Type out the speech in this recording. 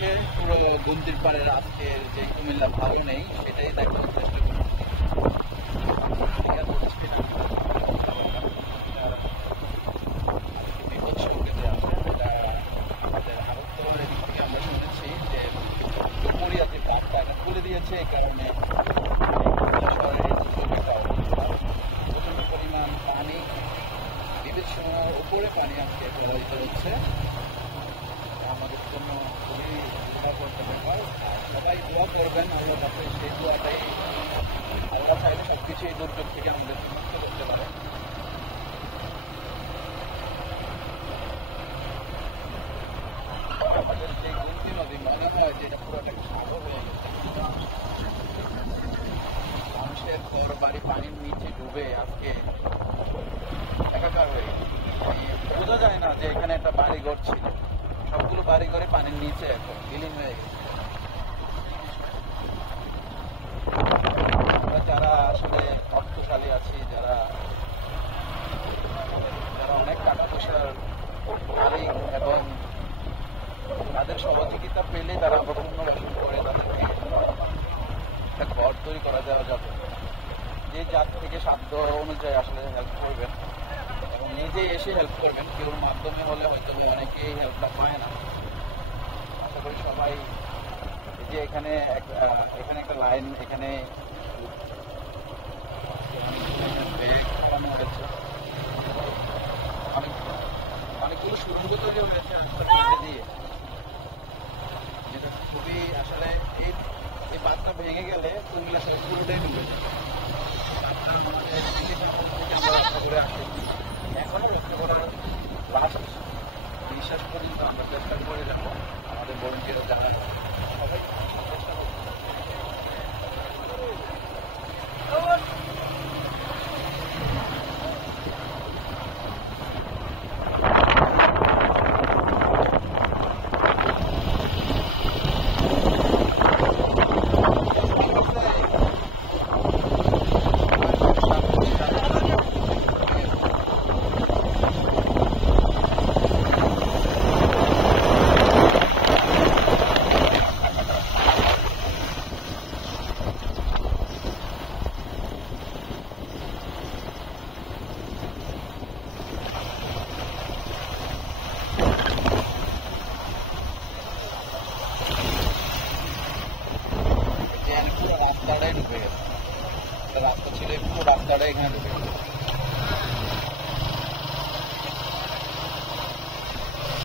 হচ্ছে পুরো গুমতির পাড়ের আজকের যে কুমিল্লা ভালো নেই সেটাই দেখার চেষ্টা করছি। বিপদ সংকেতে আছে, যেটা আমাদের হারোত্তরের দিক থেকে আমরা শুনেছি যে দুপুরিয়া যে বাঁধটা খুলে দিয়েছে, এই কারণে শহরের একটা অবস্থা, প্রচন্ড পরিমাণ পানি, বিপদ সময় উপরে পানি আজকে প্রবাহিত হচ্ছে। আমাদের জন্য খুবই দুর্ভাগ্যজনক ব্যাপার। সবাই দোয়া করবেন আল্লাহর কাছে, সেই দোয়াটাই আল্লাহ চাইলে সব কিছু এই দুর্যোগ থেকে আমাদের মুক্ত করতে পারে। আমাদের যে গুমতি নদী মনে হয় যে এটা পুরোটাকে সাগর হয়ে গেছে, মানুষের ঘর বাড়ি পানির নিচে ডুবে আজকে একাকার হয়ে গেছে। বোঝা যায় না যে এখানে একটা বাড়িঘর ছিল, সবগুলো বাড়িঘরে পানির নিচে এখন বিলীন হয়ে গেছে। আমরা যারা আসলে অর্থশালী আছি, যারা অনেক টাকা পয়সার মালিক এবং তাদের সহযোগিতা পেলে তারা পুনর্বাসন করে তাদেরকে একটা ঘর তৈরি করা যাওয়া যাবে। যে যার থেকে সাধ্য অনুযায়ী আসলে হেল্প করবেন এবং নিজে এসে হেল্প করবেন। কেউর মাধ্যমে হলে হয়তো অনেকেই হেল্পটা পায় না। আশা করি সবাই, যে এখানে একটা লাইন, এখানে হয়েছে, অনেকগুলো সুরঙ্গ তৈরি হয়েছে দিয়ে, যেটা খুবই আসলে এই বাঁধটা ভেঙে গেলে কুমিল্লা শহর পুরোটাই ডুবে যায়।